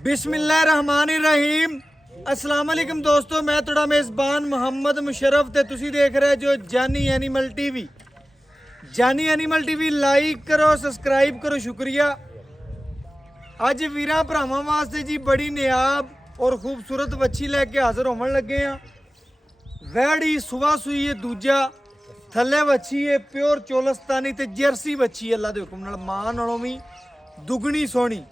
बिस्मिल्लाहिर्रहमानिर्रहीम अस्सलाम वालेकुम दोस्तों, मैं थोड़ा मेज़बान मोहम्मद मुशर्रफ ते तुसी देख रहे जो जानी एनिमल टीवी। जानी एनिमल टीवी लाइक करो, सब्सक्राइब करो, शुक्रिया। अज वीरां भरावां वास्ते जी बड़ी नियाब और खूबसूरत बच्ची लैके हाजिर होवन लगे हाँ। वैड़ी सुबह सूई है, दूजा थल्ले बच्ची है प्योर चोलस्तानी ते जर्सी बच्ची है। अल्लाह दे हुक्म नाल मां नालों भी दुगनी सोहनी।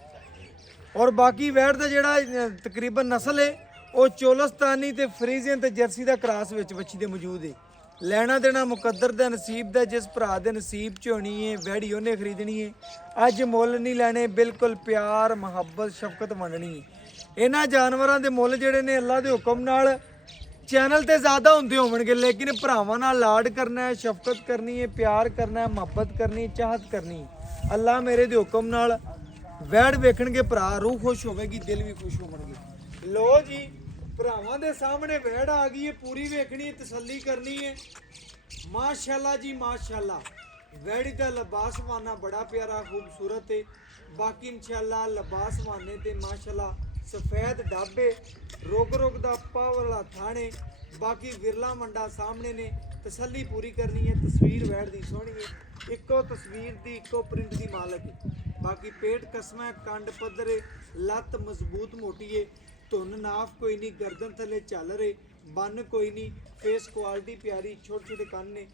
और बाकी वैड़ का जोड़ा तकरीबन नस्ल है वो चोलस्तानी ते फ्रीजियन ते जर्सी का क्रॉस विच बच्ची दे मौजूद है। लैना देना मुकद्दर दा नसीब दा, जिस भरा दे नसीब च होनी है वैड़ी उन्हें खरीदनी है। अज मुल नहीं लैने, बिल्कुल प्यार मुहब्बत शफकत वंडनी है। इन्हां जानवरां दे मुल जिहड़े ने अल्लाह दे हुक्म नाल चैनल ते ज़्यादा होंदे होवणगे, लेकिन भरावां नाल लाड करना है, शफकत करनी है, प्यार करना है, मुहब्बत करनी है, चाहत करनी है। अल्लाह मेरे दे हुक्म नाल वैड़ वेखणगे भरा रूह खुश होवेगी, दिल भी खुश होवणगे। लो जी भरावां दे सामने वैड़ आ गई है, पूरी वेखनी है, तसल्ली करनी है। माशाल्लाह जी माशाल्लाह। वैड़ी का लिबास माना बड़ा प्यारा खूबसूरत है। बाकी इंशाल्लाह लिबास माने ते माशाल्लाह सफेद डाबे, रोग रोग दा पावला थाने, बाकी विरला मंडा सामने ने। तसल्ली पूरी करनी है। तस्वीर वैड़ दी सोहनी है, इको तस्वीर दी इको प्रिंट दी मालक है। बाकी पेट कसम है, कंड पद्धर है, लत्त मजबूत मोटी है, धुन नाफ कोई नहीं, गर्दन थले झल रहे, बन कोई नहीं, फेस क्वालिटी प्यारी, छोटे छोटे कन ने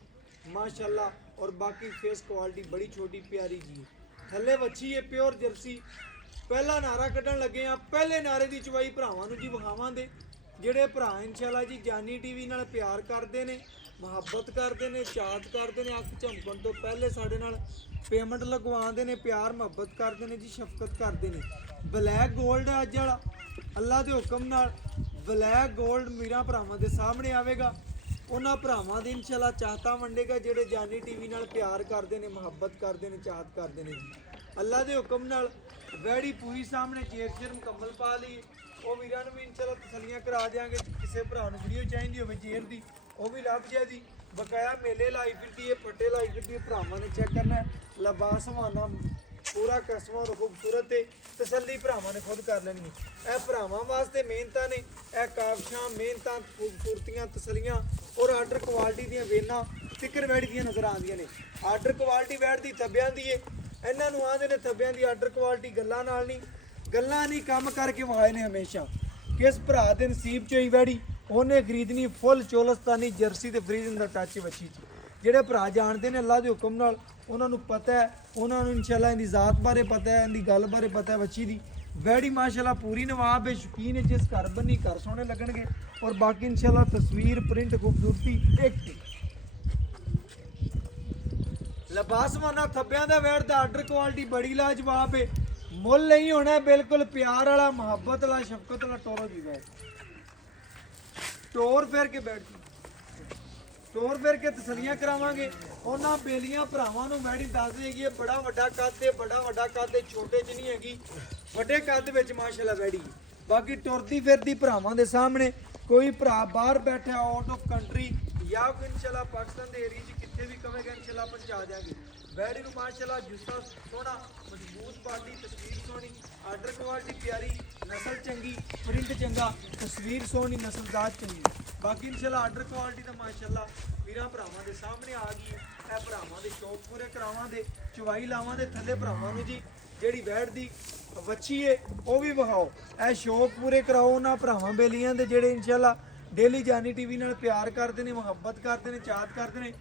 माशाल्लाह। और बाकी फेस क्वालिटी बड़ी छोटी प्यारी जी। थले बच्ची है प्योर जर्सी। पहला नारा कढ़न लगे हाँ, पहले नारे की चवाई भरावां नूं जी विखावांगे। ਜਿਹੜੇ ਭਰਾ इंशाल्लाह जी जानी टीवी नाल प्यार करते हैं, मुहब्बत करते हैं, चाहत करते हैं, अख झमकण तो पहले साडे नाल पेमेंट लगवाते हैं, प्यार मुहब्बत करते हैं जी, शफकत करते हैं। ब्लैक गोल्ड अज वाला अल्लाह के हुक्म नाल ब्लैक गोल्ड मीरा भरावां दे सामने आवेगा। उन्हां भरावां दी इंशाल्लाह चाहता वंडेगा ਜਿਹੜੇ जानी टीवी नाल प्यार करते हैं, मुहब्बत करते हैं, चाहत करते हैं जी। अल्लाह के हुक्म नाल वैड़ी पूरी सामने चेर मुकम्मल पा ली। वो वीरां नूं भी इंशाल्लाह तसल्लियां करा देंगे। किसी भरा नूं वीडियो चाहिए होवे जेर दी वो भी लभ जाएगी। बकाया मेले लाई फिरती है, पट्टे लाई फिरती है, भरावां ने चेक करना है। लिबास माना पूरा कसम और खूबसूरत है। तसल्ली भरावां ने खुद कर लेनी है। यह भरावां वास्ते मेहनतां ने, यह काबशां मेहनतां खूबसूरतियां तसल्लियां और आर्डर क्वालिटी दी वेना तिकर वैड़ दी नज़र आंदियां ने। आर्डर क्वालिटी वैड़ दी थब्बियां दी है। इन्हां नूं आंदे ने थब्बियां दी आर्डर क्वालिटी, गल्लां नाल नहीं, गल्लां नहीं काम करके वाए ने हमेशा। किस भरा दे नसीब चोई वैड़ी उन्हें खरीदनी फुल चोलस्तानी जर्सी ते फ्रीजन दा टच बच्ची च। ਜਿਹੜੇ भरा जानते हैं अल्लाह के हुक्म नाल, उन्होंने पता है, उन्होंने इंशाल्लाह इनकी जात बारे पता है, इनकी गल बारे पता है। बच्ची दी वैड़ी माशाल्लाह पूरी नवाब है, शौकीन है, जिस घर बनी घर सोहने लगणगे। और बाकी इंशाल्लाह तस्वीर प्रिंट खूबसूरती एक लिबास माना थब्बियां दा वैड़ दा आर्डर क्वालिटी बड़ी लाजवाब है। मुल नहीं होना, बिल्कुल प्यार वाला, मुहब्बत वाला, शफकत वाला टोरो जी वैड़। टोर फेर के बैठ टोर फेर के तसलियां करावांगे। उन्हां बेलियां भरावां नूं वैड़ी दस देगी बड़ा वड्डा कद है, बड़ा वड्डा कद है, छोटे च नहीं हैगी, वड्डे कद विच माशाल्लाह वैड़ी। बाकी टुरदी फिरदी भरावां दे सामने कोई भरा बाहर बैठा आउट ऑफ कंट्री या इंशाल्लाह पाकिस्तान के एरिया च कितने भी कहेगा इंशाल्लाह पहुंचा देंगे। वैड़ी नूं माशाल्लाह जुस्सा सोहना, मजबूत बाडी, तस्वीर सोहनी, आर्डर क्वालिटी प्यारी, नस्ल चंगी, प्रिंट चंगा, तस्वीर सोहनी, नस्लजात चंगी। बाकी इंशाल्लाह आर्डर क्वालिटी तो माशाल्लाह वीरां भरावां दे सामने आ गई है। यह भरावां दे शौक पूरे करावांगे, चवाई लावांगे। थल्ले भरावां नूं जी जिहड़ी वैड़ दी बच्ची है वो भी विखाओ, यह शौक पूरे कराओ उन्हां भरावां बेलियां दे जिहड़े इंशाल्लाह डेली जानी टीवी नाल प्यार करते हैं, मुहब्बत करते हैं, चाहत करते हैं।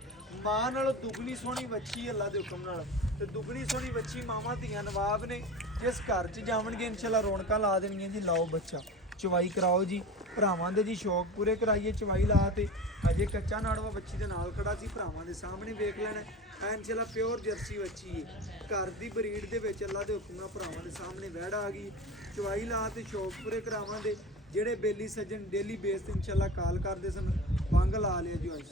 मां नालों दुगनी सोहनी बच्ची अल्लाह के हुक्म नाल, ते दुगनी सोहनी बच्ची मावां धीआं नवाब ने। जिस घर च जावणगे इंशाल्लाह रौनकां ला देणगियां जी। लाओ बच्चा चवाई कराओ जी। भरावां दे जी शौक पूरे कराइए, चवाई ला ते अजे कच्चा नाड़वा बच्ची दे नाल खड़ा सी, भरावां दे सामने वेख लैणा। इंशाल्लाह प्योर जर्सी बच्ची है, घर दी ब्रीड दे विच अल्लाह दे हुक्म नाल भरावां दे सामने वैड़ आ गई। चवाई ला ते शौक पूरे करावांगे। ਜਿਹੜੇ बेली सज्जन डेली बेस ਤੇ इंशाल्लाह कॉल करते सन पंग ला लिया जी। आज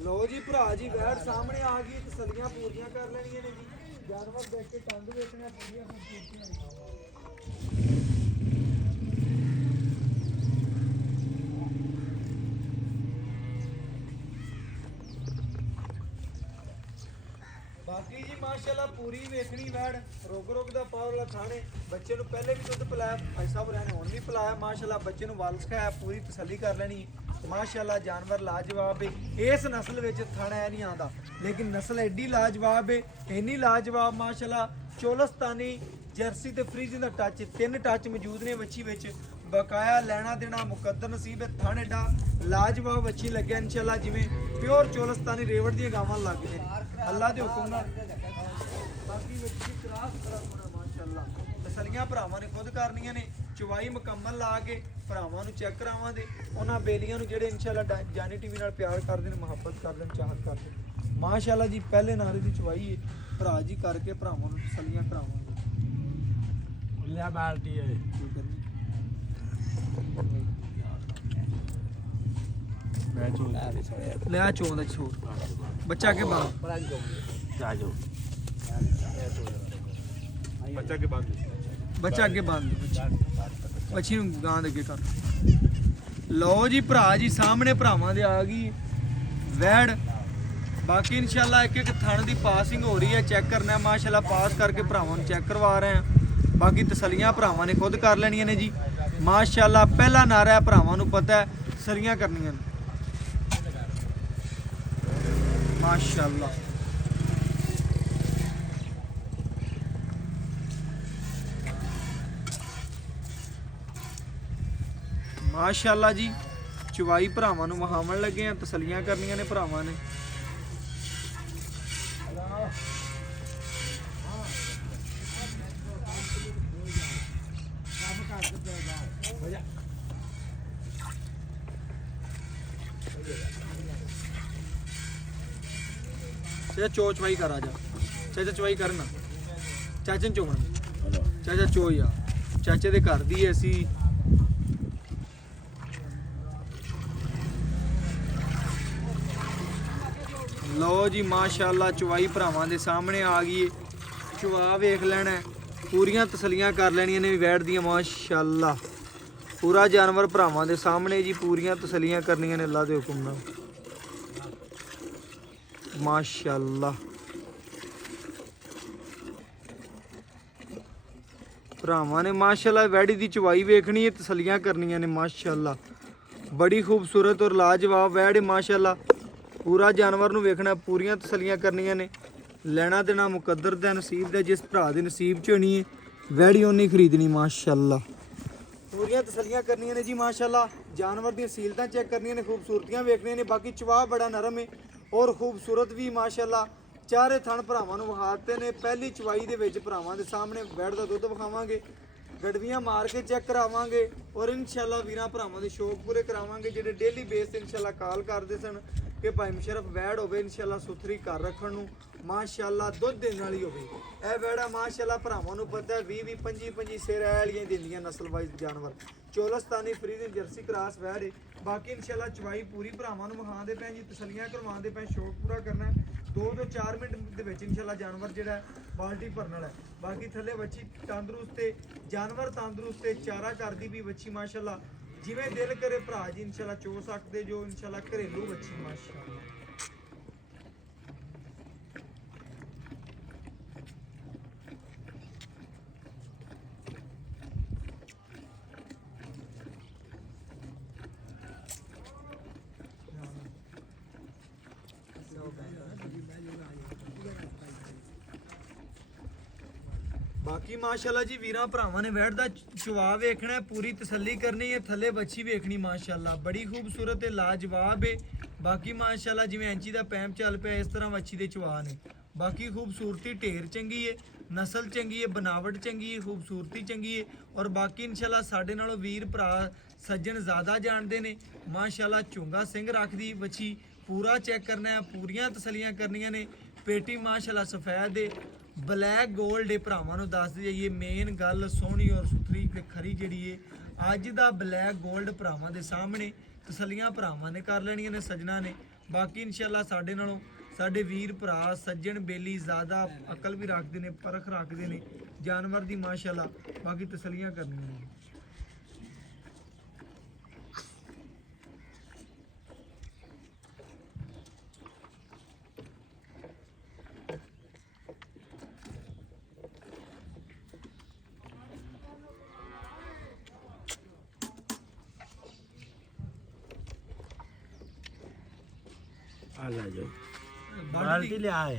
लो जी भरा जी वैड़ सामने आ गई, तसलियां पूरियां कर लेनियां ने जी। जानवर देख के तंग वेचने पूरियां खूबसूरतियां। बाकी जी ਮਾਸ਼ਾਅੱਲਾ ਪੂਰੀ ਵੇਖਣੀ ਵੈੜ ਰੁਕ ਰੁਕ ਦਾ ਪਾਵਰ ਵਾਲਾ ਥਾਣੇ ਬੱਚੇ ਨੂੰ ਪਹਿਲੇ ਵੀ ਦੁੱਧ ਪਿਲਾਇਆ ਭਾਈ ਸਾਹਿਬ ਰਹਿਣੇ ਹੁਣ ਵੀ ਪਿਲਾਇਆ ਮਾਸ਼ਾਅੱਲਾ ਬੱਚੇ ਨੂੰ ਵਾਲ ਸਿਖਾਇਆ ਪੂਰੀ ਤਸੱਲੀ ਕਰ ਲੈਣੀ ਮਾਸ਼ਾਅੱਲਾ ਜਾਨਵਰ ਲਾਜਵਾਬ ਹੈ ਇਸ ਨਸਲ ਵਿੱਚ ਥਾਣਾ ਨਹੀਂ ਆਉਂਦਾ ਲੇਕਿਨ ਨਸਲ ਐਡੀ ਲਾਜਵਾਬ ਹੈ ਇੰਨੀ ਲਾਜਵਾਬ ਮਾਸ਼ਾਅੱਲਾ ਚੋਲਸਤਾਨੀ ਜਰਸੀ ਤੇ ਫਰੀਜ਼ਿੰਗ ਦਾ ਟੱਚ ਤਿੰਨ ਟੱਚ ਮੌਜੂਦ ਨੇ ਵੱਛੀ ਵਿੱਚ ਬਕਾਇਆ ਲੈਣਾ ਦੇਣਾ ਮੁਕੱਦਰ ਨਸੀਬ ਹੈ ਥਾਣੇ ਡਾ ਲਾਜਵਾਬ ਅੱਛੀ ਲੱਗਿਆ ਇਨਸ਼ਾਅੱਲਾ ਜਿਵੇਂ ਪਿਓਰ ਚੋਲਸਤਾਨੀ ਰੇਵੜ ਦੀਆਂ ਗਾਵਾਂ ਲੱਗ ਨੇ ਅੱਲਾ ਦੇ ਹੁਕਮ ਨਾਲ ਬਾਕੀ ਵੱਛੀ ਕਲਾਸ ਖਰਾਬ ਹੋਣਾ ਮਾਸ਼ਾਅੱਲਾ ਤਸਲੀਆਂ ਭਰਾਵਾਂ ਨੇ ਖੁਦ ਕਰਨੀਆਂ ਨੇ ਚਵਾਈ ਮੁਕੰਮਲ ਲਾ ਕੇ ਭਰਾਵਾਂ ਨੂੰ ਚੈੱਕ ਕਰਾਵਾਂਗੇ ਉਹਨਾਂ ਬੇਲੀਆਂ ਨੂੰ ਜਿਹੜੇ ਇਨਸ਼ਾਅੱਲਾ ਜਾਨੀ ਟੀਵੀ ਨਾਲ ਪਿਆਰ ਕਰਦੇ ਨੇ ਮੁਹੱਬਤ ਕਰਦੇ ਨੇ ਚਾਹਤ ਕਰਦੇ ਨੇ ਮਾਸ਼ਾਅੱਲਾ ਜੀ ਪਹਿਲੇ ਨਾਰੇ ਦੀ ਚਵਾਈ ਹੈ ਭਰਾ ਜੀ ਕਰਕੇ ਭਰਾਵਾਂ ਨੂੰ ਤਸਲੀਆਂ ਕਰਾਵਾਂਗੇ ਲਿਆ ਬਾਲਟੀ ਹੈ ਲਿਆ ਚੋਂ ਦਾ ਛੋੜ ਬੱਚਾ ਕੇ ਬਾਹਰ ਜਾ ਜੋ ਬੱਚਾ ਅੱਗੇ ਬੰਦ ਬੱਚੀ ਨੂੰ ਗਾਂ ਦੇ ਅੱਗੇ ਕਰ ਲਓ ਜੀ ਭਰਾ ਜੀ ਸਾਹਮਣੇ ਭਰਾਵਾਂ ਦੇ ਆ ਗਈ ਵੈੜ ਬਾਕੀ ਇਨਸ਼ਾਅੱਲਾ ਇੱਕ ਇੱਕ ਥਣ ਦੀ ਪਾਸਿੰਗ ਹੋ ਰਹੀ ਹੈ ਚੈੱਕ ਕਰਨਾ ਮਾਸ਼ਾਅੱਲਾ ਪਾਸ ਕਰਕੇ ਭਰਾਵਾਂ ਨੂੰ ਚੈੱਕ ਕਰਵਾ ਰਹੇ ਆ ਬਾਕੀ ਤਸਲੀਆਂ ਭਰਾਵਾਂ ਨੇ ਖੁਦ ਕਰ ਲੈਣੀਆਂ ਨੇ ਜੀ ਮਾਸ਼ਾਅੱਲਾ ਪਹਿਲਾ ਨਾਰਾ ਹੈ ਭਰਾਵਾਂ ਨੂੰ ਪਤਾ ਹੈ ਸਰੀਆਂ ਕਰਨੀਆਂ ਨੇ ਮਾਸ਼ਾਅੱਲਾ ਮਾਸ਼ਾਅੱਲਾ ਜੀ ਚਵਾਈ ਭਰਾਵਾਂ ਨੂੰ ਵਹਾਵਣ ਲੱਗੇ ਆ ਤਸਲੀਆਂ ਕਰਨੀਆਂ ਨੇ ਭਰਾਵਾਂ ਨੇ ਚਾਚਾ ਚੋ ਚਵਾਈ ਕਰ ਆ ਜਾ ਚਾਚਾ ਚਵਾਈ ਕਰਨਾ ਚਾਚਾ ਨੂੰ ਚੋਣਾ ਚਾਚਾ ਚੋ ਯਾ ਚਾਚੇ ਦੇ ਘਰ ਦੀ ਅਸੀਂ ਲਓ ਜੀ ਮਾਸ਼ਾਅੱਲਾ ਚਵਾਈ ਭਰਾਵਾਂ ਦੇ ਸਾਹਮਣੇ ਆ ਗਈ ਚਵਾ ਵੇਖ ਲੈਣਾ ਪੂਰੀਆਂ ਤਸਲੀਆਂ ਕਰ ਲੈਣੀਆਂ ਨੇ ਵੈੜ ਦੀਆਂ ਮਾਸ਼ਾਅੱਲਾ ਪੂਰਾ ਜਾਨਵਰ ਭਰਾਵਾਂ ਦੇ ਸਾਹਮਣੇ ਜੀ ਪੂਰੀਆਂ ਤਸਲੀਆਂ ਕਰਨੀਆਂ ਨੇ ਅੱਲਾ ਦੇ ਹੁਕਮ ਨਾਲ ਮਾਸ਼ਾਅੱਲਾ ਭਰਾਵਾਂ ਨੇ ਮਾਸ਼ਾਅੱਲਾ ਵੈੜੀ ਦੀ ਚਵਾਈ ਵੇਖਣੀ ਹੈ ਤਸਲੀਆਂ ਕਰਨੀਆਂ ਨੇ ਮਾਸ਼ਾਅੱਲਾ ਬੜੀ ਖੂਬਸੂਰਤ ਔਰ ਲਾਜਵਾਬ ਵੈੜ ਹੈ ਮਾਸ਼ਾਅੱਲਾ ਪੂਰਾ ਜਾਨਵਰ ਨੂੰ ਵੇਖਣਾ ਪੂਰੀਆਂ ਤਸਲੀਆਂ ਕਰਨੀਆਂ ਨੇ ਲੈਣਾ ਦੇਣਾ ਮੁਕੱਦਰ ਦਾ ਨਸੀਬ ਦਾ ਜਿਸ ਭਰਾ ਦੇ ਨਸੀਬ ਚ ਹੋਣੀ ਹੈ ਵੈੜੀ ਉਹਨੇ ਖਰੀਦਣੀ ਮਾਸ਼ਾਅੱਲਾ ਪੂਰੀਆਂ ਤਸਲੀਆਂ ਕਰਨੀਆਂ ਨੇ ਜੀ ਮਾਸ਼ਾਅੱਲਾ ਜਾਨਵਰ ਦੀਆਂ ਸੀਲਤਾਂ ਚੈੱਕ ਕਰਨੀਆਂ ਨੇ ਖੂਬਸੂਰਤੀਆਂ ਵੇਖਣੀਆਂ ਨੇ ਬਾਕੀ ਚਵਾ ਬੜਾ ਨਰਮ ਹੈ ਔਰ ਖੂਬਸੂਰਤ ਵੀ ਮਾਸ਼ਾਅੱਲਾ ਚਾਰੇ ਥਣ ਭਰਾਵਾਂ ਨੂੰ ਵਿਖਾਤੇ ਨੇ ਪਹਿਲੀ ਚਵਾਈ ਦੇ ਵਿੱਚ ਭਰਾਵਾਂ ਦੇ ਸਾਹਮਣੇ ਵੈੜ ਦਾ ਦੁੱਧ ਵਿਖਾਵਾਂਗੇ ਗੜਵੀਆਂ ਮਾਰ ਕੇ ਚੈੱਕ ਕਰਾਵਾਂਗੇ ਔਰ ਇਨਸ਼ਾਅੱਲਾ ਵੀਰਾਂ ਭਰਾਵਾਂ ਦੇ ਸ਼ੌਕ ਪੂਰੇ ਕਰਾਵਾਂਗੇ ਜਿਹੜੇ ਡੇਲੀ ਬੇਸ ਤੇ ਇਨਸ਼ਾਅੱਲਾ ਕਾਲ ਕਰਦੇ ਸਨ ਕਿ ਭਾਈ ਮੁਸ਼ਰਫ ਵੈੜ ਹੋਵੇ ਇਨਸ਼ਾਅੱਲਾ ਸੁਥਰੀ ਘਰ ਰੱਖਣ ਨੂੰ ਮਾਸ਼ਾਅੱਲਾ ਦੁੱਧ ਦੇਣ ਵਾਲੀ ਹੋਵੇ ਇਹ ਵੈੜਾ ਮਾਸ਼ਾਅੱਲਾ ਭਰਾਵਾਂ ਨੂੰ ਪਤਾ ਹੈ 20 25 ਸਿਰ ਵਾਲੀਆਂ ਦਿੰਦੀਆਂ ਨਸਲ ਵਾਈਜ਼ ਜਾਨਵਰ ਚੋਲਸਤਾਨੀ ਫਰੀਜ਼ਨ ਜਰਸੀ ਕਰਾਸ ਵੈੜ ਹੈ ਬਾਕੀ ਇਨਸ਼ਾਅੱਲਾ ਚਵਾਈ ਪੂਰੀ ਭਰਾਵਾਂ ਨੂੰ ਵਿਖਾਉਂਦੇ ਪਏ ਜੀ ਤਸਲੀਆਂ ਕਰਵਾਉਂਦੇ ਪਏ ਸ਼ੌਕ ਪੂਰਾ ਕਰਨਾ 2 ਤੋਂ 4 ਮਿੰਟ ਦੇ ਵਿੱਚ ਇਨਸ਼ਾਅੱਲਾ ਜਾਨਵਰ ਜਿਹੜਾ ਬਾਲਟੀ ਭਰਨ ਵਾਲਾ ਬਾਕੀ ਥੱਲੇ ਵੱਛੀ ਤੰਦਰੁਸਤ ਤੇ ਜਾਨਵਰ ਤੰਦਰੁਸਤ ਤੇ ਚਾਰਾ ਕਰਦੀ ਵੀ ਵੱਛੀ ਮਾਸ਼ਾਅੱਲਾ ਜਿਵੇਂ ਦਿਲ ਕਰੇ ਭਰਾ ਜੀ ਇਨਸ਼ਾਅੱਲਾ ਚੋ ਸਕਦੇ ਜੋ ਇਨਸ਼ਾਅੱਲਾ ਘਰੇਲੂ ਵੱਛੀ ਮਾਸ਼ਾਅੱਲਾ ਬਾਕੀ ਮਾਸ਼ਾਅੱਲਾ ਜੀ ਵੀਰਾਂ ਭਰਾਵਾਂ ਨੇ ਵੈੜ ਦਾ ਚਵਾ ਵੇਖਣਾ ਪੂਰੀ ਤਸੱਲੀ ਕਰਨੀ ਹੈ ਥੱਲੇ ਬੱਚੀ ਵੇਖਣੀ ਮਾਸ਼ਾਅੱਲਾ ਬੜੀ ਖੂਬਸੂਰਤ ਤੇ ਲਾਜਵਾਬ ਹੈ ਬਾਕੀ ਮਾਸ਼ਾਅੱਲਾ ਜਿਵੇਂ ਐਂਚੀ ਦਾ ਪੈਮ ਚੱਲ ਪਿਆ ਇਸ ਤਰ੍ਹਾਂ ਬੱਚੀ ਦੇ ਚਵਾ ਨੇ ਬਾਕੀ ਖੂਬਸੂਰਤੀ ਢੇਰ ਚੰਗੀ ਹੈ ਨਸਲ ਚੰਗੀ ਹੈ ਬਨਾਵਟ ਚੰਗੀ ਹੈ ਖੂਬਸੂਰਤੀ ਚੰਗੀ ਹੈ ਔਰ ਬਾਕੀ ਇਨਸ਼ਾਅੱਲਾ ਸਾਡੇ ਨਾਲੋਂ ਵੀਰ ਭਰਾ ਸੱਜਣ ਜ਼ਿਆਦਾ ਜਾਣਦੇ ਨੇ ਮਾਸ਼ਾਅੱਲਾ ਝੁੰਗਾ ਸਿੰਘ ਰੱਖਦੀ ਬੱਚੀ ਪੂਰਾ ਚੈੱਕ ਕਰਨਾ ਹੈ ਪੂਰੀਆਂ ਤਸੱਲੀਆਂ ਕਰਨੀਆਂ ਨੇ ਪੇਟੀ ਮਾਸ਼ਾਅੱਲਾ ਸਫੈਦ ਹੈ ਬਲੈਕ 골ਡ ਦੇ ਭਰਾਵਾਂ ਨੂੰ ਦੱਸ ਦਈਏ ਮੇਨ ਗੱਲ ਸੋਹਣੀ ਔਰ ਸੁਥਰੀ ਤੇ ਖਰੀ ਜਿਹੜੀ ਹੈ ਅੱਜ ਦਾ ਬਲੈਕ 골ਡ ਭਰਾਵਾਂ ਦੇ ਸਾਹਮਣੇ ਤਸੱਲੀਆਂ ਭਰਾਵਾਂ ਨੇ ਕਰ ਲੈਣੀਆਂ ਨੇ ਸੱਜਣਾ ਨੇ ਬਾਕੀ ਇਨਸ਼ਾਅੱਲਾ ਸਾਡੇ ਨਾਲੋਂ ਸਾਡੇ ਵੀਰ ਭਰਾ ਸੱਜਣ ਬੇਲੀ ਜ਼ਿਆਦਾ ਅਕਲ ਵੀ ਰੱਖਦੇ ਨੇ ਪਰਖ ਰੱਖਦੇ ਨੇ ਜਾਨਵਰ ਦੀ ਮਾਸ਼ਾਅੱਲਾ ਬਾਕੀ ਤਸੱਲੀਆਂ ਕਰਨੀਆਂ ਨੇ आ जाओ बाल्टी बाल्टी ले आए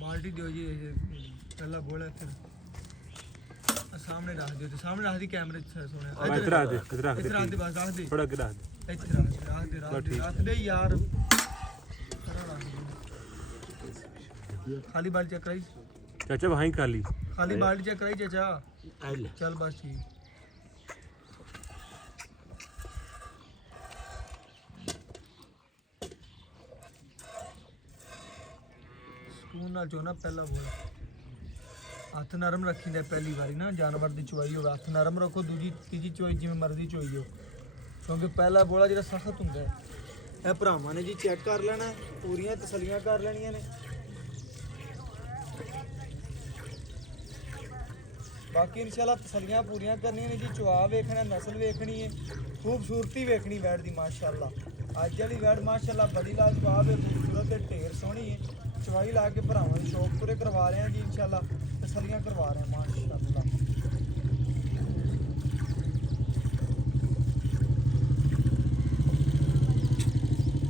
बाल्टी दियो जी पहला बोला फिर सामने रख दियो सामने रख दी कैमरे सोने इधर आ दे इधर आ दे बस रख दे थोड़ा गिरा दे इधर रख दे यार खाली बाल्टी चेक कराई चाचा वहीं खाली खाली बाल्टी चेक कराई चाचा आइले चल बस ठीक ਸਕੂਨ ਨਾਲ ਚੋਣਾ ਪਹਿਲਾ ਬੋਲ ਹੱਥ ਨਰਮ ਰੱਖੀਦਾ ਪਹਿਲੀ ਵਾਰੀ ਨਾ ਜਾਨਵਰ ਦੀ ਚੁਆਈ ਹੋਵੇ ਹੱਥ ਨਰਮ ਰੱਖੋ ਦੂਜੀ ਤੀਜੀ ਚੁਆਈ ਜਿਵੇਂ ਮਰਜ਼ੀ ਚੁਆਈਓ ਕਿਉਂਕਿ ਪਹਿਲਾ ਬੋਲਾ ਜਿਹੜਾ ਸਖਤ ਹੁੰਦਾ ਹੈ ਇਹ ਭਰਾਵਾਂ ਨੇ ਜੀ ਚੈੱਕ ਕਰ ਲੈਣਾ ਪੂਰੀਆਂ ਤਸੱਲੀਆਂ ਕਰ ਲੈਣੀਆਂ ਨੇ ਬਾਕੀ ਇਨਸ਼ਾਅੱਲਾ ਤਸੱਲੀਆਂ ਪੂਰੀਆਂ ਕਰਨੀਆਂ ਨੇ ਜੀ ਚੁਆ ਵੇਖਣਾ ਨਸਲ ਵੇਖਣੀ ਹੈ ਖੂਬਸੂਰਤੀ ਵੇਖਣੀ ਵੈੜ ਦੀ ਮਾਸ਼ਾਅੱਲਾ ਅੱਜ ਵਾਲੀ ਵੈੜ ਮਾਸ਼ਾਅੱਲਾ ਬੜੀ ਲਾਜਵਾਬ ਹੈ ਖੂਬਸੂਰਤ ਤੇ ਢੇਰ ਸੋਹਣੀ ਹੈ ਚਵਾਈ ਲਾ ਕੇ ਭਰਾਵਾਂ ਦੇ ਸ਼ੌਕ ਪੂਰੇ ਕਰਵਾ ਰਹੇ ਹਾਂ ਜੀ ਇਨਸ਼ਾਅੱਲਾ ਤਸੱਲੀਆਂ ਕਰਵਾ ਰਹੇ ਹਾਂ ਮਾਸ਼ਾਅੱਲਾ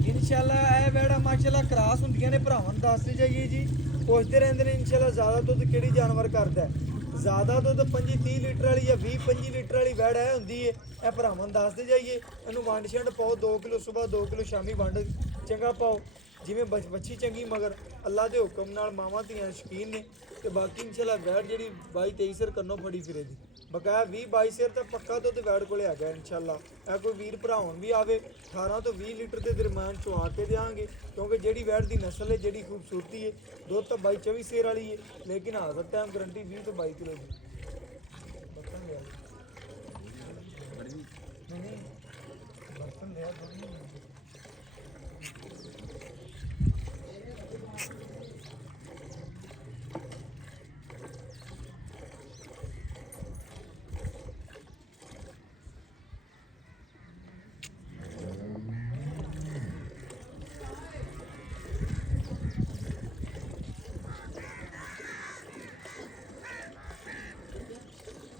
ਇਨਸ਼ਾਅੱਲਾ ਇਹ ਵੈੜਾ ਮਾਸ਼ਾਅੱਲਾ ਕਰਾਸ ਹੁੰਦੀਆਂ ਨੇ ਭਰਾਵਾਂ ਨੂੰ ਦੱਸਦੇ ਜਾਈਏ ਜੀ ਪੁੱਛਦੇ ਰਹਿੰਦੇ ਨੇ ਇਨਸ਼ਾਅੱਲਾ ਜ਼ਿਆਦਾ ਦੁੱਧ ਕਿਹੜੀ ਜਾਨਵਰ ਕਰਦਾ ਹੈ ਜ਼ਿਆਦਾ ਦੁੱਧ 25-30 ਲੀਟਰ ਵਾਲੀ ਜਾਂ 20-25 ਲੀਟਰ ਵਾਲੀ ਵੈੜ ਹੈ ਹੁੰਦੀ ਹੈ ਇਹ ਭਰਾਵਾਂ ਨੂੰ ਦੱਸਦੇ ਜਾਈਏ ਇਹਨੂੰ ਵੰਡ ਛੰਡ ਪਾਓ 2 ਕਿਲੋ ਸਵੇਰ 2 ਕਿਲੋ ਸ਼ਾਮੀ ਵੰਡ ਚੰਗਾ ਪਾਓ ਜਿਵੇਂ ਬੱਚੀ ਚੰਗੀ ਮਗਰ ਅੱਲਾ ਦੇ ਹੁਕਮ ਨਾਲ ਮਾਵਾਂ ਧੀਆਂ ਸ਼ੌਕੀਨ ਨੇ ਤੇ ਬਾਕੀ ਇਨਸ਼ਾਅੱਲਾ ਵੈੜ ਜਿਹੜੀ 22-23 ਸਿਰ ਕੰਨੋਂ ਫੜੀ ਫਿਰੇ ਦੀ ਬਕਾਇਆ 20-22 ਸਿਰ ਤਾਂ ਪੱਕਾ ਦੁੱਧ ਵੈੜ ਕੋਲੇ ਆ ਗਿਆ ਇਨਸ਼ਾਅੱਲਾ ਇਹ ਕੋਈ ਵੀਰ ਭਰਾਉਣ ਵੀ ਆਵੇ 18 ਤੋਂ 20 ਲੀਟਰ ਦੇ ਦਰਮਿਆਨ ਚੁਆ ਕੇ ਦੇਵਾਂਗੇ ਕਿਉਂਕਿ ਜਿਹੜੀ ਵੈੜ ਦੀ ਨਸਲ ਹੈ ਜਿਹੜੀ ਖੂਬਸੂਰਤੀ ਹੈ ਦੁੱਧ ਤਾਂ 22-24 ਸਿਰ ਵਾਲੀ ਹੈ ਲੇਕਿਨ ਹਾਜ਼ਰ ਟਾਈਮ ਗਰੰਟੀ 20 ਤੋਂ 22 ਕਿਲੋ ਦੀ ਨਹੀਂ ਬਰਤਨ ਲਿਆ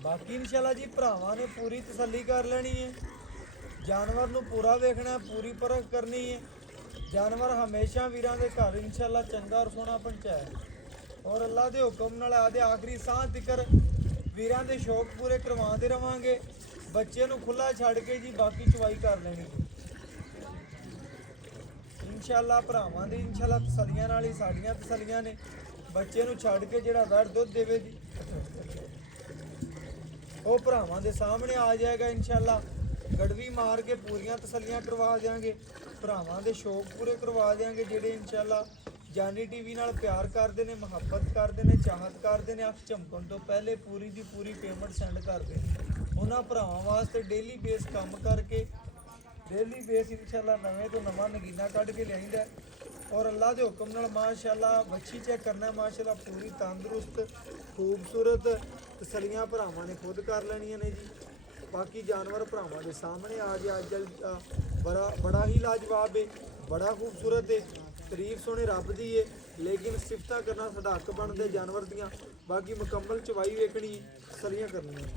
ਬਾਕੀ ਇਨਸ਼ਾਅੱਲਾ ਜੀ ਭਰਾਵਾਂ ਨੇ ਪੂਰੀ ਤਸੱਲੀ ਕਰ ਲੈਣੀ ਹੈ ਜਾਨਵਰ ਨੂੰ ਪੂਰਾ ਵੇਖਣਾ ਪੂਰੀ ਪਰਖ ਕਰਨੀ ਹੈ ਜਾਨਵਰ ਹਮੇਸ਼ਾ ਵੀਰਾਂ ਦੇ ਘਰ ਇਨਸ਼ਾਅੱਲਾ ਚੰਗਾ ਔਰ ਸੋਹਣਾ ਪਹੁੰਚਾਏ ਔਰ ਅੱਲਾ ਦੇ ਹੁਕਮ ਨਾਲ ਆਦੇ ਆਖਰੀ ਸਾਹ ਤੱਕ ਵੀਰਾਂ ਦੇ ਸ਼ੌਕ ਪੂਰੇ ਕਰਵਾਉਂਦੇ ਰਵਾਂਗੇ ਬੱਚੇ ਨੂੰ ਖੁੱਲਾ ਛੱਡ ਕੇ ਜੀ ਬਾਕੀ ਚਵਾਈ ਕਰ ਲੈਣੀ ਇਨਸ਼ਾਅੱਲਾ ਭਰਾਵਾਂ ਦੀ ਇਨਸ਼ਾਅੱਲਾ ਤਸੱਲੀਆਂ ਨਾਲ ਹੀ ਸਾਡੀਆਂ ਤਸੱਲੀਆਂ ਨੇ ਬੱਚੇ ਨੂੰ ਛੱਡ ਕੇ ਜਿਹੜਾ ਵੈੜ ਦੁੱਧ ਦੇਵੇ ਜੀ ਉਹ ਭਰਾਵਾਂ ਦੇ ਸਾਹਮਣੇ ਆ ਜਾਏਗਾ ਇਨਸ਼ਾਅੱਲਾ ਗੜਵੀ ਮਾਰ ਕੇ ਪੂਰੀਆਂ ਤਸੱਲੀਆਂ ਕਰਵਾ ਦਿਆਂਗੇ ਭਰਾਵਾਂ ਦੇ ਸ਼ੌਕ ਪੂਰੇ ਕਰਵਾ ਦਿਆਂਗੇ ਜਿਹੜੇ ਇਨਸ਼ਾਅੱਲਾ ਜਾਨੀ ਟੀਵੀ ਨਾਲ ਪਿਆਰ ਕਰਦੇ ਨੇ ਮੁਹੱਬਤ ਕਰਦੇ ਨੇ ਚਾਹਤ ਕਰਦੇ ਨੇ ਅੱਖ ਝਮਕਣ ਤੋਂ ਪਹਿਲੇ ਪੂਰੀ ਦੀ ਪੂਰੀ ਪੇਮੈਂਟ ਸੈਂਡ ਕਰਦੇ ਨੇ ਉਹਨਾਂ ਭਰਾਵਾਂ ਵਾਸਤੇ ਡੇਲੀ ਬੇਸ ਕੰਮ ਕਰਕੇ ਡੇਲੀ ਬੇਸ ਇਨਸ਼ਾਅੱਲਾ ਨਵੇਂ ਤੋਂ ਨਵਾਂ ਨਗੀਨਾ ਕੱਢ ਕੇ ਲਿਆਈਦਾ ਔਰ ਅੱਲਾ ਦੇ ਹੁਕਮ ਨਾਲ ਮਾਸ਼ਾਅੱਲਾ ਵੱਛੀ ਚੈੱਕ ਕਰਨਾ ਮਾਸ਼ਾਅੱਲਾ ਪੂਰੀ ਤੰਦਰੁਸਤ ਖੂਬਸੂਰਤ ਤਸੱਲੀਆਂ ਭਰਾਵਾਂ ਨੇ ਖੁਦ ਕਰ ਲੈਣੀਆਂ ਨੇ ਜੀ ਬਾਕੀ ਜਾਨਵਰ ਭਰਾਵਾਂ ਦੇ ਸਾਹਮਣੇ ਆ ਗਿਆ ਅੱਜ ਬੜਾ ਹੀ ਲਾਜਵਾਬ ਹੈ ਬੜਾ ਖੂਬਸੂਰਤ ਹੈ ਤਾਰੀਫ ਸੋਹਣੇ ਰੱਬ ਦੀ ਹੈ ਲੇਕਿਨ ਸਿਫਤਾਂ ਕਰਨਾ ਸਾਡਾ ਹੱਕ ਬਣਦੇ ਜਾਨਵਰ ਦੀਆਂ ਬਾਕੀ ਮੁਕੰਮਲ ਚਵਾਈ ਵੇਖਣੀ ਤਸੱਲੀਆਂ ਕਰਨੀਆਂ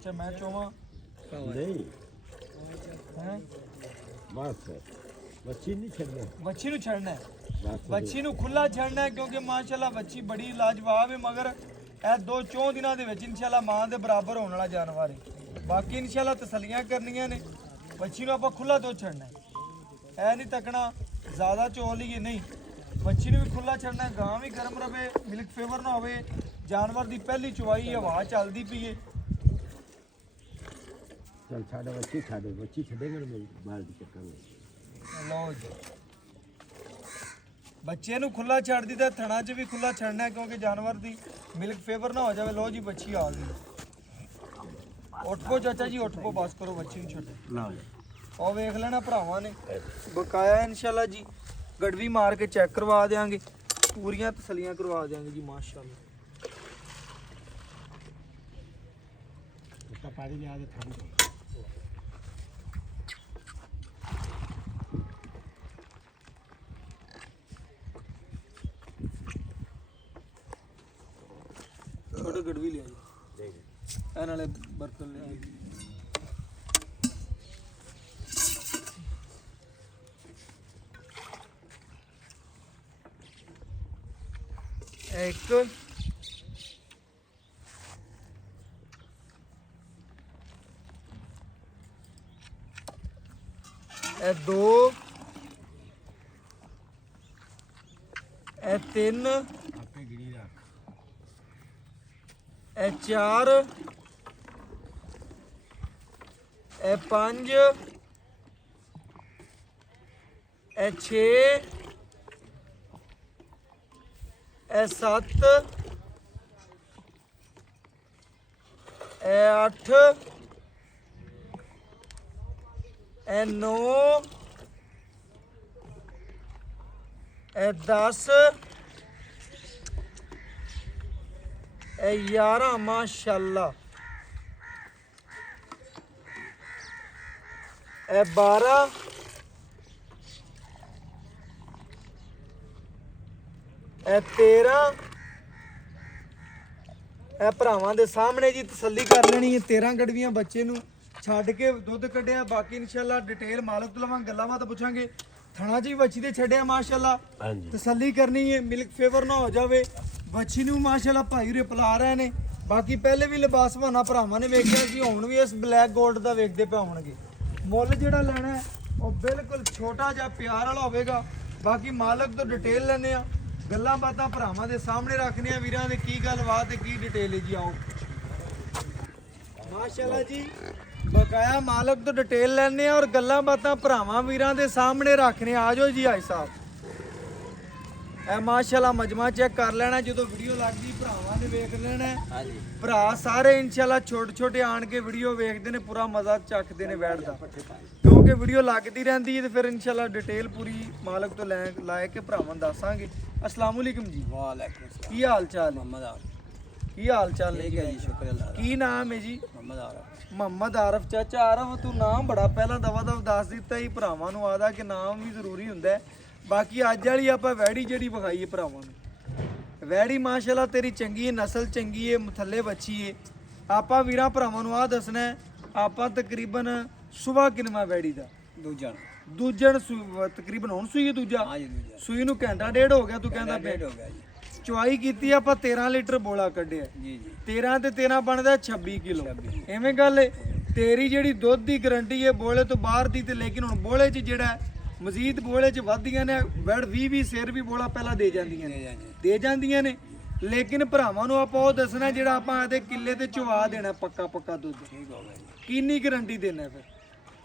अच्छा मैं चोवा नहीं हैं बस बच्ची नहीं छड़ना ਵੱਛੀ ਨੂੰ ਛੱਡਣਾ ਹੈ बस ਵੱਛੀ ਨੂੰ ਖੁੱਲਾ ਛੱਡਣਾ ਹੈ ਕਿਉਂਕਿ ਮਾਸ਼ਾਅੱਲਾ ਵੱਛੀ ਬੜੀ ਲਾਜਵਾਬ ਹੈ ਮਗਰ ਇਹ 2-4 ਦਿਨਾਂ ਦੇ ਵਿੱਚ ਇਨਸ਼ਾਅੱਲਾ ਮਾਂ ਦੇ ਬਰਾਬਰ ਹੋਣ ਵਾਲਾ ਜਾਨਵਰ ਹੈ ਬਾਕੀ ਇਨਸ਼ਾਅੱਲਾ ਤਸੱਲੀਆਂ ਕਰਨੀਆਂ ਨੇ ਵੱਛੀ ਨੂੰ ਆਪਾਂ ਖੁੱਲਾ ਦੁੱਧ ਛੱਡਣਾ ਹੈ ਇਹ ਨਹੀਂ ਤੱਕਣਾ ਜ਼ਿਆਦਾ ਚੋ ਲਈਏ ਨਹੀਂ ਵੱਛੀ ਨੂੰ ਵੀ ਖੁੱਲਾ ਛੱਡਣਾ ਹੈ ਗਾਂ ਵੀ ਗਰਮ ਰਵੇ ਮਿਲਕ ਫੇਵਰ ਨਾ ਹੋਵੇ ਜਾਨਵਰ ਦੀ ਪਹਿਲੀ ਚੁਆਈ ਹਵਾ ਚੱਲਦੀ ਪਈ ਹੈ चल छाड़े बच्ची छड़ेगा ना बाल की चक्कर में ਲਓ ਜੀ ਬੱਚੇ ਨੂੰ ਖੁੱਲਾ ਛੱਡ ਦਿੱਤਾ ਥਣਾ 'ਚ ਵੀ ਖੁੱਲਾ ਛੱਡਣਾ ਹੈ ਕਿਉਂਕਿ ਜਾਨਵਰ ਦੀ ਮਿਲਕ ਫੇਵਰ ਨਾ ਹੋ ਜਾਵੇ ਲਓ ਜੀ ਬੱਚੀ ਆ ਗਈ ਉੱਠ ਪੋ ਚਾਚਾ ਜੀ ਉੱਠ ਪੋ ਬਸ ਕਰੋ ਬੱਚੀ ਨੂੰ ਛੱਡੋ ला ਉਹ ਵੇਖ ਲੈਣਾ ਭਰਾਵਾਂ ਨੇ ਬਕਾਇਆ ਇਨਸ਼ਾਅੱਲਾ ਜੀ ਗੜਵੀ ਮਾਰ ਕੇ ਚੈੱਕ ਕਰਵਾ ਦੇਾਂਗੇ ਪੂਰੀਆਂ ਤਸੱਲੀਆਂ ਕਰਵਾ ਦਿਆਂਗੇ ਜੀ ਮਾਸ਼ਾਅੱਲਾ। उसका पानी में आगे थम जाए। छोटे गड़वी लिया जी देख ए नाले बर्तन लिया जी। एक ए दो ए तीन आपे गिरी रख ए चार ए पांच ए छे ए सत्त ए अठ ए नौ ए 10 ए 11 माशाल्लाह ए 12 ए 13 ਇਹ ਭਰਾਵਾਂ ਦੇ ਸਾਹਮਣੇ ਜੀ ਤਸੱਲੀ ਕਰ ਲੈਣੀ ਹੈ। 13 ਗੜਵੀਆਂ ਬੱਚੇ ਨੂੰ ਛੱਡ ਕੇ ਦੁੱਧ ਕੱਢਿਆ। ਬਾਕੀ ਇਨਸ਼ਾਅੱਲਾ ਡਿਟੇਲ ਮਾਲਕ ਤੋਂ ਲਵਾਂਗੇ, ਗੱਲਾਂ ਬਾਤ ਪੁੱਛਾਂਗੇ। ਥਣਾ ਜੀ ਬੱਚੀ ਦੇ ਛੱਡਿਆ ਮਾਸ਼ਾਅੱਲਾ। ਹਾਂਜੀ ਤਸੱਲੀ ਕਰਨੀ ਹੈ, ਮਿਲਕ ਫੇਵਰ ਨਾ ਹੋ ਜਾਵੇ। ਬੱਚੀ ਨੂੰ ਮਾਸ਼ਾਅੱਲਾ ਭਾਈ ਰੇ ਪਲਾ ਰਹੇ ਨੇ। ਬਾਕੀ ਪਹਿਲੇ ਵੀ ਲਿਬਾਸ ਬਹਾਨਾ ਭਰਾਵਾਂ ਨੇ ਵੇਖਿਆ ਸੀ, ਹੁਣ ਵੀ ਇਸ ਬਲੈਕ 골ਡ ਦਾ ਵੇਖਦੇ ਪਏ ਹੋਣਗੇ। ਮੁੱਲ ਜਿਹੜਾ ਲੈਣਾ ਹੈ ਉਹ ਬਿਲਕੁਲ ਛੋਟਾ ਜਿਹਾ ਪਿਆਰ ਵਾਲਾ ਹੋਵੇਗਾ। ਬਾਕੀ ਮਾਲਕ ਤੋਂ ਡਿਟੇਲ ਲੈਣੇ ਆ, ਗੱਲਾਂ ਬਾਤਾਂ ਭਰਾਵਾਂ ਦੇ ਸਾਹਮਣੇ ਰੱਖਣੇ ਆ। ਵੀਰਾਂ ਦੇ ਕੀ ਗੱਲਬਾਤ ਤੇ ਕੀ ਡਿਟੇਲ ਹੈ ਜੀ, ਆਓ ਮਾਸ਼ਾਅੱਲਾ ਜੀ। ਬਕਾਇਆ ਮਾਲਕ ਤੋਂ ਡਿਟੇਲ ਲੈਣੇ ਆ ਔਰ ਗੱਲਾਂ ਬਾਤਾਂ ਭਰਾਵਾਂ ਵੀਰਾਂ ਦੇ ਸਾਹਮਣੇ ਰੱਖਣੇ ਆ। ਆਜੋ ਜੀ ਹਾਈ ਸਾਹਿਬ, ਇਹ ਮਾਸ਼ਾਅੱਲਾ ਮਜਮਾ ਚੈੱਕ ਕਰ ਲੈਣਾ। ਜਦੋਂ ਵੀਡੀਓ ਲੱਗਦੀ ਭਰਾਵਾਂ ਨੇ ਵੇਖ ਲੈਣਾ। ਹਾਂਜੀ ਭਰਾ ਸਾਰੇ ਇਨਸ਼ਾਅੱਲਾ ਛੋਟੇ ਛੋਟੇ ਆਣ ਕੇ ਵੀਡੀਓ ਵੇਖਦੇ ਨੇ, ਪੂਰਾ ਮਜ਼ਾ ਚੱਕਦੇ ਨੇ ਬੈਠਦਾ, ਕਿਉਂਕਿ ਵੀਡੀਓ ਲੱਗਦੀ ਰਹਿੰਦੀ ਹੈ ਤੇ ਫਿਰ ਇਨਸ਼ਾਅੱਲਾ ਡਿਟੇਲ ਪੂਰੀ ਮਾਲਕ ਤੋਂ ਲੈ ਕੇ ਭਰਾਵਾਂ ਨੂੰ ਦੱਸਾਂਗੇ। अस्सलाम वालेकुम जी। वालेकुम अस्सलाम। ਕੀ ਹਾਲ ਚਾਲ ਹੈ? मोहम्मद आरफ। ਕੀ ਹਾਲ ਚਾਲ ਹੈ ठीक है जी, शुक्र अल्लाह का। ਕੀ ਨਾਮ ਹੈ ਜੀ? मोहम्मद आरफ। ਮੁਹੰਮਦ ਆਰਫ। ਚਾਚਾ ਆਰਫ, ਤੂੰ ਨਾਮ ਬੜਾ ਪਹਿਲਾਂ ਦਵਾ ਦਵ ਦੱਸ ਦਿੱਤਾ ਹੀ। ਭਰਾਵਾਂ ਨੂੰ ਆਦਾ ਕਿ ਨਾਮ ਵੀ ਜ਼ਰੂਰੀ ਹੁੰਦਾ ਹੈ। ਬਾਕੀ ਅੱਜ ਵਾਲੀ ਆਪਾਂ ਵੈੜੀ ਜਿਹੜੀ ਵਿਖਾਈਏ ਭਰਾਵਾਂ ਨੂੰ, ਵੈੜੀ ਮਾਸ਼ਾਅੱਲਾ ਤੇਰੀ ਚੰਗੀ ਹੈ, ਨਸਲ ਚੰਗੀ ਹੈ, ਮਥੱਲੇ ਬੱਚੀ ਹੈ। ਆਪਾਂ ਵੀਰਾਂ ਭਰਾਵਾਂ ਨੂੰ ਆ ਦੱਸਣਾ ਹੈ, ਆਪਾਂ ਤਕਰੀਬਨ ਸਵੇਰ ਕਿਨਵਾ ਵੈੜੀ ਦਾ दूजा ਦੂਜਣ ਤਕਰੀਬਨ ਹੁਣ ਸੂਈ ਹੈ ਦੂਜਾ। हाँ जी दूजा ਸੂਈ ਨੂੰ ਘੰਟਾ ਡੇਢ ਹੋ ਗਿਆ, ਤੂੰ ਕਹਿੰਦਾ ਪਿਆ। डेढ़ हो गया जी। ਚੁਆਈ ਕੀਤੀ ਆਪਾਂ 13 ਲੀਟਰ ਬੋਲਾ ਕੱਢਿਆ। जी जी 13 ਤੇ 13 ਬਣਦਾ 26 ਕਿਲੋ। 26 ਐਵੇਂ ਗੱਲ ਏ। ਤੇਰੀ ਜਿਹੜੀ ਦੁੱਧ ਦੀ ਗਰੰਟੀ ਹੈ ਬੋਲੇ ਤੋਂ ਬਾਹਰ ਦੀ, ਤੇ ਲੇਕਿਨ ਹੁਣ ਬੋਲੇ 'ਚ ਜਿਹੜਾ ਮਜ਼ੀਦ ਬੋਲੇ 'ਚ ਵੱਧਦੀਆਂ ਨੇ ਵੜ 20 ਸਿਰ ਵੀ ਬੋਲਾ ਪਹਿਲਾਂ ਦੇ ਜਾਂਦੀਆਂ ਨੇ, ਦੇ ਜਾਂਦੀਆਂ ਨੇ। ਲੇਕਿਨ ਭਰਾਵਾਂ ਨੂੰ ਆਪਾਂ ਉਹ ਦੱਸਣਾ ਜਿਹੜਾ ਆਪਾਂ ਆਦੇ ਕਿੱਲੇ ਤੇ ਚੁਆ ਦੇਣਾ ਪੱਕਾ ਪੱਕਾ ਦੁੱਧ। ठीक हो गया जी। ਕਿੰਨੀ ਗਰੰਟੀ ਦੇਣਾ ਫਿਰ?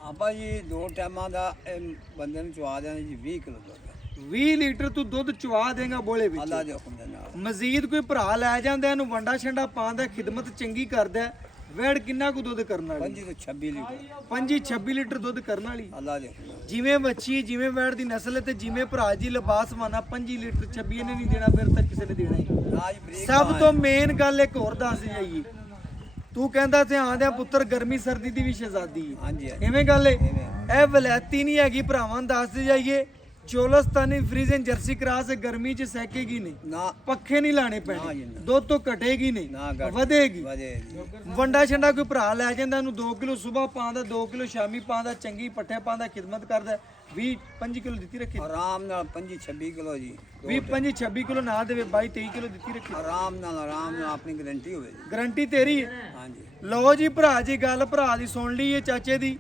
ਆਪਾਂ ਜੀ 2 ਟਾਈਮਾਂ ਦਾ ਇਹ ਬੰਦੇ ਨੂੰ ਚਵਾ ਦਿਆਂ ਜੀ 20 ਕਿਲੋ ਦੁੱਧ 20 ਲੀਟਰ ਤੂੰ ਦੁੱਧ ਚੁਆ ਦੇਗਾ ਬੋਲੇ ਵਿੱਚ। ਅੱਲਾ ਦੇ ਹੁਕਮ ਦੇ ਨਾਲ। ਮਜ਼ੀਦ ਕੋਈ ਭਰਾ ਲੈ ਜਾਂਦਾ, ਇਹਨੂੰ ਵੰਡਾ ਛੰਡਾ ਪਾਉਂਦਾ, ਖਿਦਮਤ ਚੰਗੀ ਕਰਦਾ, ਵੈੜ ਕਿੰਨਾ ਕੁ ਦੁੱਧ ਕਰਨ ਵਾਲੀ? 25 ਤੋਂ 26 ਲੀਟਰ 26 ਲੀਟਰ ਦੁੱਧ ਕਰਨ ਵਾਲੀ। ਅੱਲਾ ਦੇ ਹੁਕਮ ਨਾਲ। ਜਿਵੇਂ ਬੱਚੀ ਜਿਵੇਂ ਵੈੜ ਦੀ ਨਸਲ ਹੈ ਤੇ ਜਿਵੇਂ ਭਰਾ ਜੀ ਲਿਬਾਸ ਮਾਨਾ 25 ਲੀਟਰ 26 ਇਹਨੇ ਨਹੀਂ ਦੇਣਾ, ਫਿਰ ਤਾਂ ਕਿਸੇ ਨੇ ਦੇਣਾ ਹੀ। ਨਾ ਜੀ ਬਰੀਕ ਸਭ ਤੋਂ ਮੇਨ ਗੱਲ ਇੱਕ ਹੋਰ ਦੱਸ ਜਾਈਏ, ਤੂੰ ਕਹਿੰਦਾ ਧਿਆਨ ਦਿਆ ਪੁੱਤਰ ਗਰਮੀ ਸਰਦੀ ਦੀ ਵੀ ਸ਼ਹਿਜ਼ਾਦੀ ਹੈ। ਹਾਂਜੀ ਹਾਂਜੀ। ਐਵੇਂ ਗੱਲ ਏ। ਐਵੇਂ। ਇਹ ਵਲੈਤੀ ਨਹੀਂ ਹੈਗੀ, ਭਰਾਵਾਂ ਨੂੰ ਦੱਸ ਜਾਈਏ। ਚੋਲਸਤਾਨੀ ਫਰੀਜ਼ਨ ਜਰਸੀ ਕਰਾਸ ਗਰਮੀ ਚ ਸਹਿਕੇਗੀ ਨਹੀਂ, ਨਾ ਪੱਖੇ ਨਹੀਂ ਲਾਣੇ ਨਾ ਪੈਣੇ, ਜੀ, ਨਾ। ਦੁੱਧ ਤੋਂ ਘਟੇਗੀ ਨਾ ਨਹੀਂ, ਘੱਟ। ਵਧੇਗੀ। ਵਧੇ ਜੀ। ਵੰਡਾ ਛੰਡਾ ਕੋਈ ਭਰਾ ਲੈ ਜਾਂਦਾ, ਇਹਨੂੰ 2 ਕਿਲੋ ਸਵੇਰ ਪਾਉਂਦਾ, 2 ਕਿਲੋ ਸ਼ਾਮੀ ਪਾਉਂਦਾ, ਚੰਗੀ ਪੱਠੇ ਪਾਉਂਦਾ, ਖਿਦਮਤ ਕਰਦਾ, 20-25 ਕਿਲੋ ਦਿੱਤੀ ਰੱਖੀ। ਆਰਾਮ ਨਾਲ 25-26 ਕਿਲੋ ਜੀ। 20-25-26 ਕਿਲੋ ਨਾ ਦੇਵੇ, 22-23 ਕਿਲੋ ਦਿੱਤੀ ਰੱਖੀ। ਆਰਾਮ ਨਾਲ ਆਪਣੀ ਗਾਰੰਟੀ ਹੋਵੇ ਜੀ। ਗਰੰਟੀ ਤੇਰੀ ਹੈ। ਹਾਂਜੀ ਲਓ ਜੀ ਭਰਾ ਜੀ, ਗੱਲ ਭਰਾ ਦੀ ਸੁਣ ਲਈ ਹੈ ਚਾਚੇ ਦੀ।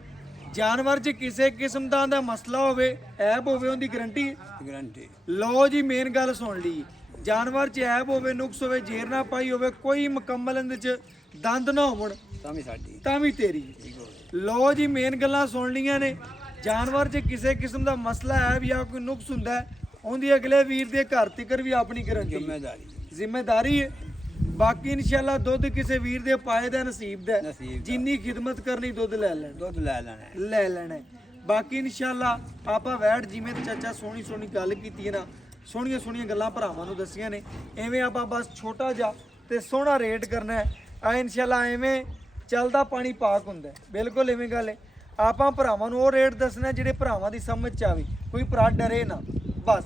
ਜਾਨਵਰ 'ਚ ਕਿਸੇ ਕਿਸਮ ਦਾ ਮਸਲਾ ਹੋਵੇ, ਐਬ ਹੋਵੇ, ਉਹਦੀ ਗਰੰਟੀ ਹੈ। ਗਾਰੰਟੀ। ਲਓ ਜੀ ਮੇਨ ਗੱਲ ਸੁਣ ਲਈ, ਜਾਨਵਰ 'ਚ ਐਬ ਹੋਵੇ, ਨੁਕਸ ਹੋਵੇ, ਜੇਰ ਨਾ ਪਾਈ ਹੋਵੇ, ਕੋਈ ਮੁਕੰਮਲ ਇਹਦੇ 'ਚ ਦੰਦ ਨਾ ਹੋਣ, ਤਾਂ ਵੀ ਸਾਡੀ ਤਾਂ ਵੀ ਤੇਰੀ। ਠੀਕ ਹੋ ਗਈ। ਲਓ ਜੀ ਮੇਨ ਗੱਲਾਂ ਸੁਣ ਲੀਆਂ ਨੇ। ਜਾਨਵਰ 'ਚ ਕਿਸੇ ਕਿਸਮ ਦਾ ਮਸਲਾ ਹੈ ਜਾਂ ਕੋਈ ਨੁਕਸ ਹੁੰਦਾ ਹੈ, ਉਹਦੀ ਅਗਲੇ ਵੀਰ ਦੇ ਘਰ ਤੱਕ ਵੀ ਆਪਣੀ ਗਰੰਟੀ, ਜ਼ਿੰਮੇਦਾਰੀ ਜ਼ਿੰਮੇਦਾਰੀ ਹੈ। ਬਾਕੀ ਇਨਸ਼ਾਅੱਲਾ ਦੁੱਧ ਕਿਸੇ ਵੀਰ ਦੇ ਪਾਏ ਦਾ ਨਸੀਬ ਦਾ, ਨਸੀਬ ਦਾ। ਜਿੰਨੀ ਖਿਦਮਤ ਕਰਨੀ ਦੁੱਧ ਲੈ ਲੈਣਾ, ਦੁੱਧ ਲੈ ਲੈਣਾ ਹੈ। ਲੈ ਲੈਣਾ ਹੈ। ਬਾਕੀ ਇਨਸ਼ਾਅੱਲਾ ਆਪਾਂ ਵੈੜ ਜਿਵੇਂ ਚਾਚਾ ਸੋਹਣੀ ਗੱਲ ਕੀਤੀ ਹੈ ਨਾ, ਸੋਹਣੀਆਂ ਸੋਹਣੀਆਂ ਗੱਲਾਂ ਭਰਾਵਾਂ ਨੂੰ ਦੱਸੀਆਂ ਨੇ। ਐਵੇਂ ਆਪਾਂ ਬਸ ਛੋਟਾ ਜਿਹਾ ਤੇ ਸੋਹਣਾ ਰੇਟ ਕਰਨਾ ਹੈ ਆ ਇਨਸ਼ਾਅੱਲਾ। ਐਵੇਂ ਚੱਲਦਾ ਪਾਣੀ ਪਾਕ ਹੁੰਦਾ ਹੈ, ਬਿਲਕੁਲ ਐਵੇਂ ਗੱਲ ਹੈ। ਆਪਾਂ ਭਰਾਵਾਂ ਨੂੰ ਉਹ ਰੇਟ ਦੱਸਣਾ ਜਿਹੜੇ ਭਰਾਵਾਂ ਦੀ ਸਮਝ ਚ ਆਵੇ, ਕੋਈ ਭਰਾ ਡਰੇ ਨਾ ਬਸ।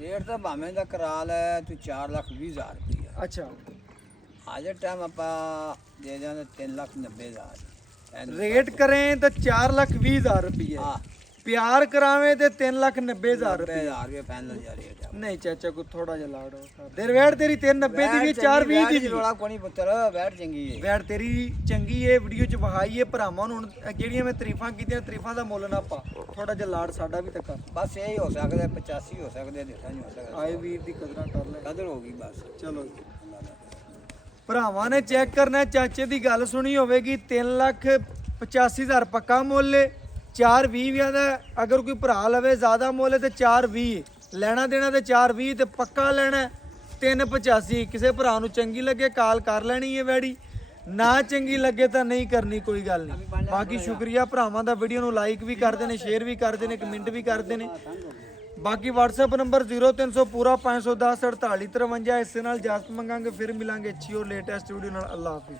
ਰੇਟ ਤਾਂ ਭਾਵੇਂ ਦਾ ਕਰਾ ਲੈ ਤੂੰ 4,20,000 ਰੁਪਇਆ। ਅੱਛਾ ਅੱਜ ਦੇ ਟਾਈਮ ਆਪਾਂ ਦੇ ਜਾਂਦੇ 3,90,000 ਰੇਟ ਕਰੇ ਤਾਂ 4,20,000 ਰੁਪਏ, ਹਾਂ ਪਿਆਰ ਕਰਾਵੇ ਤੇ 3,90,000 ਰੁਪਏ। 90,000 ਰੁਪਏ ਫਾਈਨਲ ਜਾ ਰੇਟ ਆ। ਨਹੀਂ ਚਾਚਾ ਕੋ ਥੋੜਾ ਜਿਹਾ ਲਾੜ ਹੋ ਦੇਰ ਵੈਟ ਤੇਰੀ 390 ਦੀ ਵੀ 420 ਦੀ ਵੀ ਰੋਲਾ ਕੋਣੀ ਪੁੱਤਰ ਬੈਠ ਚੰਗੀ ਏ। ਵੈਟ ਤੇਰੀ ਚੰਗੀ ਏ, ਵੀਡੀਓ ਚ ਵਹਾਈ ਏ ਭਰਾਵਾਂ ਨੂੰ। ਹੁਣ ਜਿਹੜੀਆਂ ਮੈਂ ਤਾਰੀਫਾਂ ਕੀਤੀਆਂ, ਤਾਰੀਫਾਂ ਦਾ ਮੁੱਲ ਨਾ ਪਾ, ਥੋੜਾ ਜਿਹਾ ਲਾੜ ਸਾਡਾ ਵੀ ਤੱਕ ਬਸ ਇਹ ਹੀ ਹੋ ਸਕਦਾ 85 ਹੋ ਸਕਦੇ ਦਿੱਤਾ ਨਹੀਂ ਹੋ ਸਕਦਾ। ਆਏ ਵੀਰ ਦੀ ਕਦਰਾਂ ਕਰ ਲੈ। ਕਦਰ ਹੋ ਗਈ ਬਸ। ਚਲੋ ਜੀ। ਭਰਾਵਾਂ ਨੇ ਚੈੱਕ ਕਰਨਾ, ਚਾਚੇ ਦੀ ਗੱਲ ਸੁਣੀ ਹੋਵੇਗੀ 3,85,000 ਪੱਕਾ ਮੁੱਲ ਏ, 420 ਦਾ। ਅਗਰ ਕੋਈ ਭਰਾ ਲਵੇ ਜ਼ਿਆਦਾ ਮੁੱਲ ਹੈ ਤੇ 420 ਲੈਣਾ ਦੇਣਾ ਤੇ 420 ਤੇ ਪੱਕਾ ਲੈਣਾ 385। ਕਿਸੇ ਭਰਾ ਨੂੰ ਚੰਗੀ ਲੱਗੇ ਕਾਲ ਕਰ ਲੈਣੀ ਹੈ ਵੈੜੀ, ਨਾ ਚੰਗੀ ਲੱਗੇ ਤਾਂ ਨਹੀਂ ਕਰਨੀ, ਕੋਈ ਗੱਲ ਨਹੀਂ। ਬਾਕੀ ਸ਼ੁਕਰੀਆ ਭਰਾਵਾਂ ਦਾ, ਵੀਡੀਓ ਨੂੰ ਲਾਈਕ ਵੀ ਕਰਦੇ ਨੇ, ਸ਼ੇਅਰ ਵੀ ਕਰਦੇ ਨੇ, ਕਮੈਂਟ ਵੀ ਕਰਦੇ ਨੇ। ਬਾਕੀ WhatsApp ਨੰਬਰ 0300 ਪੂਰਾ 510 48 53। ਇਸੇ ਨਾਲ ਇਜਾਜ਼ਤ ਮੰਗਾਂਗੇ, ਫਿਰ ਮਿਲਾਂਗੇ ਅੱਛੀ ਔਰ ਲੇਟੈਸਟ ਵੀਡੀਓ ਨਾਲ। ਅੱਲਾਹ ਹਾਫਿਜ਼।